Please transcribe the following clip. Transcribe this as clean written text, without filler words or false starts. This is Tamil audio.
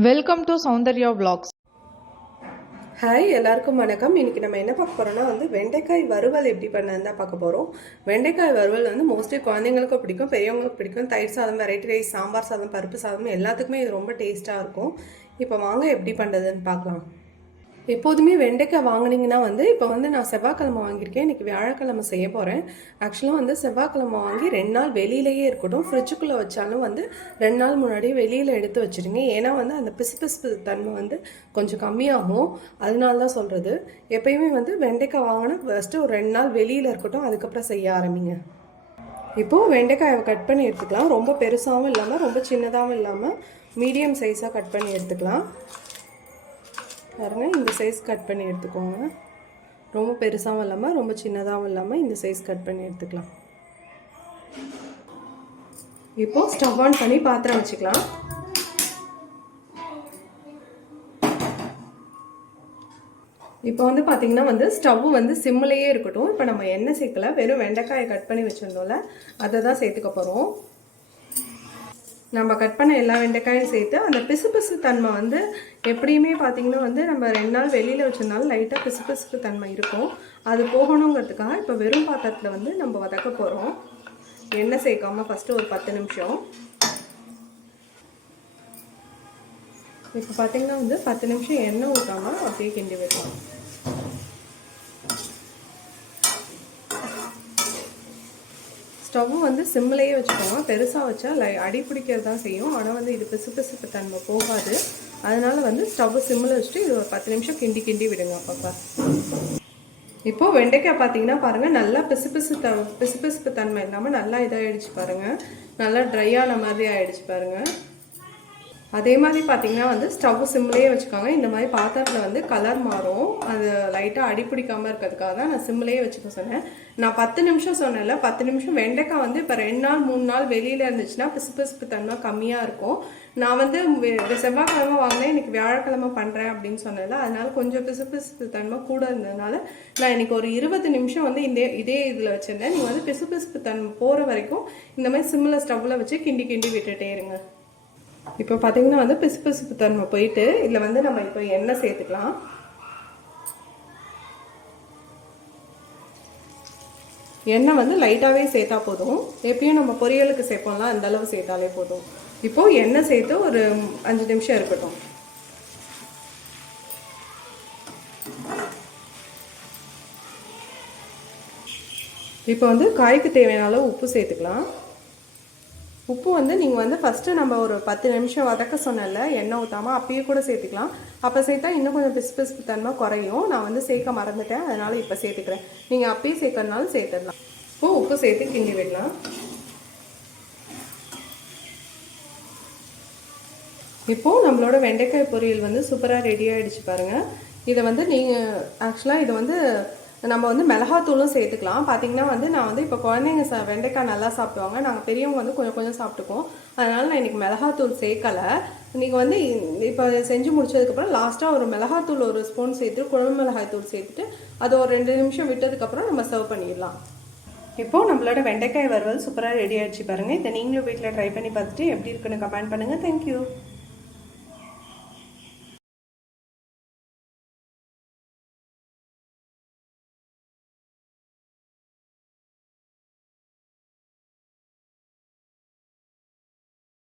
Welcome to Soundarya vlogs. Hi எல்லாருக்கும் வணக்கம். இன்றைக்கி நம்ம என்ன பார்க்க போகிறோம்னா வெண்டைக்காய் வறுவல் எப்படி பண்ணதான் தான் பார்க்க போகிறோம். வெண்டைக்காய் வறுவல் மோஸ்ட்லி குழந்தைங்களுக்கும் பிடிக்கும், பெரியவங்களுக்கும் பிடிக்கும். தயிர் சாதம், வெரைட்டி ரைஸ், சாம்பார் சாதம், பருப்பு சாதம் எல்லாத்துக்குமே இது ரொம்ப டேஸ்ட்டாக இருக்கும். இப்போ வாங்க எப்படி பண்ணுறதுன்னு பார்க்கலாம். எப்போதுமே வெண்டைக்காய் வாங்கினீங்கன்னா இப்போ நான் செவ்வாய்க்கிழமை வாங்கியிருக்கேன். இன்றைக்கி வியாழக்கிழமை செய்ய போகிறேன். ஆக்சுவலாக செவ்வாய்க்கிழமை வாங்கி 2 நாள் வெளியிலேயே இருக்கட்டும். ஃப்ரிட்ஜுக்குள்ளே வச்சாலும் 2 நாள் முன்னாடி வெளியில் எடுத்து வச்சுருங்க. ஏன்னா அந்த பிசு தன்மை கொஞ்சம் கம்மியாகும். அதனால தான் சொல்கிறது. எப்பயுமே வெண்டைக்காய் வாங்கினா ஃபஸ்ட்டு ஒரு 2 நாள் வெளியில் இருக்கட்டும், அதுக்கப்புறம் செய்ய ஆரம்பிங்க. இப்போது வெண்டைக்காயை கட் பண்ணி எடுத்துக்கலாம். ரொம்ப பெருசாகவும் இல்லாமல் ரொம்ப சின்னதாகவும் இல்லாமல் மீடியம் சைஸாக கட் பண்ணி எடுத்துக்கலாம். பாருங்கள், இந்த சைஸ் கட் பண்ணி எடுத்துக்கோங்க. ரொம்ப பெருசாகவும் இல்லாமல் ரொம்ப சின்னதாகவும் இல்லாமல் இந்த சைஸ் கட் பண்ணி எடுத்துக்கலாம். இப்போது ஸ்டவ் ஆன் பண்ணி பாத்திரம் வச்சுக்கலாம். இப்போ பார்த்தீங்கன்னா ஸ்டவ் சிம்மிலேயே இருக்கட்டும். இப்போ நம்ம எண்ணெய் சேர்க்கல, வெறும் வெண்டைக்காயை கட் பண்ணி வச்சுருந்தோம்ல, அதை தான் சேர்த்துக்க போகிறோம். நம்ம கட் பண்ண எல்லா வெண்டைக்காயும் சேர்த்து அந்த பிசு தன்மை எப்படியுமே பார்த்திங்கன்னா நம்ம 2 நாள் வெளியில் வச்சிருந்தாலும் லைட்டாக பிசு தன்மை இருக்கும். அது போகணுங்கிறதுக்காக இப்போ வெறும் பாத்திரத்தில் நம்ம வதக்க போகிறோம். எண்ணெய் சேர்க்காமல் ஃபஸ்ட்டு ஒரு 10 நிமிஷம். இப்போ பார்த்திங்கன்னா 10 நிமிஷம் எண்ணெய் ஊற்றாமல் அப்படியே கிண்டி வைக்கலாம். ஸ்டவ்வும் சிம்மிலேயே வச்சுக்கோங்க. பெருசாக வச்சா அடி பிடிக்கிறது தான் செய்யும். ஆனால் இது பிசு தன்மை போகாது. அதனால் ஸ்டவ் சிம்மில் வச்சுட்டு இது ஒரு 10 நிமிஷம் கிண்டி விடுங்க அப்பப்போ. இப்போது வெண்டைக்காய் பார்த்தீங்கன்னா பாருங்கள், நல்லா பிசு தன்மை இல்லாமல் நல்லா இதாகிடுச்சு பாருங்கள். நல்லா ட்ரையான மாதிரி ஆகிடுச்சு பாருங்கள். அதே மாதிரி பார்த்தீங்கன்னா ஸ்டவ் சிம்லேயே வச்சுக்கோங்க. இந்த மாதிரி பாத்திரத்தில் கலர் மாறும். அது லைட்டாக அடிப்பிடிக்காமல் இருக்கிறதுக்காக தான் நான் சிம்லேயே வச்சுக்க சொன்னேன். நான் 10 நிமிஷம் சொன்னேன்ல, 10 நிமிஷம் வெண்டைக்காய் இப்போ 2 நாள் 3 நாள் வெளியில் இருந்துச்சுன்னா பிசு தன்மை கம்மியாக இருக்கும். நான் செவ்வாய்க்கிழமை வாங்கினேன், இன்றைக்கி வியாழக்கிழமை பண்ணுறேன் அப்படின்னு சொன்னேன்ல, அதனால கொஞ்சம் பிசு தன்மை கூட இருந்ததுனால நான் இன்றைக்கி ஒரு 20 நிமிஷம் இதே இதில் வச்சுருந்தேன். நீங்கள் பிசு தன்மை போகிற வரைக்கும் இந்த மாதிரி சிம்மில் ஸ்டவ்வில் வச்சு கிண்டி விட்டுட்டே இருங்க. இப்போ பார்த்தீங்கன்னா பிசு தன்மை போயிட்டு இதில் நம்ம இப்போ எண்ணெய் சேர்த்துக்கலாம். எண்ணெய் லைட்டாகவே சேர்த்தா போதும். எப்பயும் நம்ம பொரியலுக்கு சேர்ப்போம்லாம் அந்த அளவு சேர்த்தாலே போதும். இப்போது எண்ணெய் சேர்த்து ஒரு 5 நிமிஷம் இருக்கட்டும். இப்போ காய்க்கு தேவையான அளவு உப்பு சேர்த்துக்கலாம். உப்பு நீங்கள் ஃபஸ்ட்டு நம்ம ஒரு 10 நிமிஷம் வதக்க சொன்னல, எண்ணெய் ஊற்றாமல் அப்பயே கூட சேர்த்துக்கலாம். அப்போ சேர்த்தா இன்னும் கொஞ்சம் பிசு தன்மை குறையும். நான் சேர்க்க மறந்துட்டேன், அதனால் இப்போ சேர்த்துக்கிறேன். நீங்கள் அப்பயே சேர்க்கறதுனாலும் சேர்த்துடலாம். இப்போது உப்பு சேர்த்து கிண்டி விடலாம். இப்போது நம்மளோட வெண்டைக்காய் பொரியல் சூப்பராக ரெடி ஆகிடுச்சு பாருங்கள். இதை நீங்கள் ஆக்சுவலாக இதை நம்ம மிளகாத்தூளும் சேர்த்துக்கலாம். பார்த்திங்கன்னா நான் இப்போ குழந்தைங்க வெண்டைக்காய் நல்லா சாப்பிடுவாங்க. நாங்கள் பெரியவங்க கொஞ்சம் சாப்பிட்டுக்குவோம். அதனால் நான் இன்றைக்கி மிளகாத்தூள் சேர்க்கலை. நீங்கள் இப்போ செஞ்சு முடிச்சதுக்கப்புறம் லாஸ்ட்டாக ஒரு மிளகாத்தூள் ஒரு ஸ்பூன் சேர்த்து, குழம்பு மிளகாய் தூள் சேர்த்துட்டு அதை ஒரு 2 நிமிஷம் விட்டதுக்கப்புறம் நம்ம சர்வ் பண்ணிடலாம். இப்போது நம்மளோட வெண்டைக்காய் வறுவல் சூப்பராக ரெடி ஆகிடுச்சு பாருங்கள். இதை நீங்களும் வீட்டில் ட்ரை பண்ணி பார்த்துட்டு எப்படி இருக்குன்னு கமெண்ட் பண்ணுங்கள். தேங்க்யூ.